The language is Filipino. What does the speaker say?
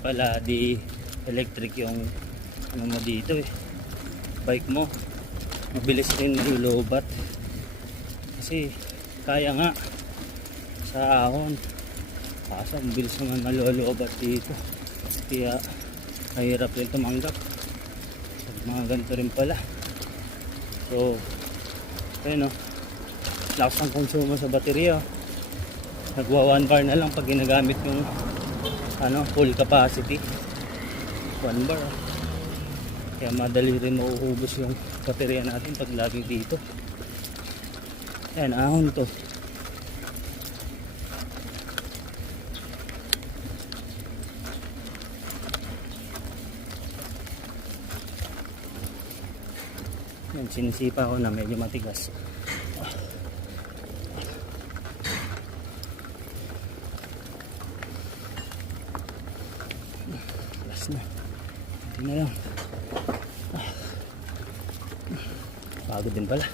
pala di electric yung ano mo dito eh, bike mo. Mabilis rin lulobat kasi kaya nga sa ahon, kaso mabilis naman nalulubat dito, kaya mahirap rin tumanggap mga ganito rin pala. So ayun o, lakas ng konsumo sa baterya. Nagwa 1 bar na lang pag ginagamit yung ano, full capacity 1 bar kaya madali rin mauubos yung baterya natin pag laging dito. Ayan, ahon to. Yan, sinisipa ko na medyo matigas. Last na. Ito na lang. Pagod din pala.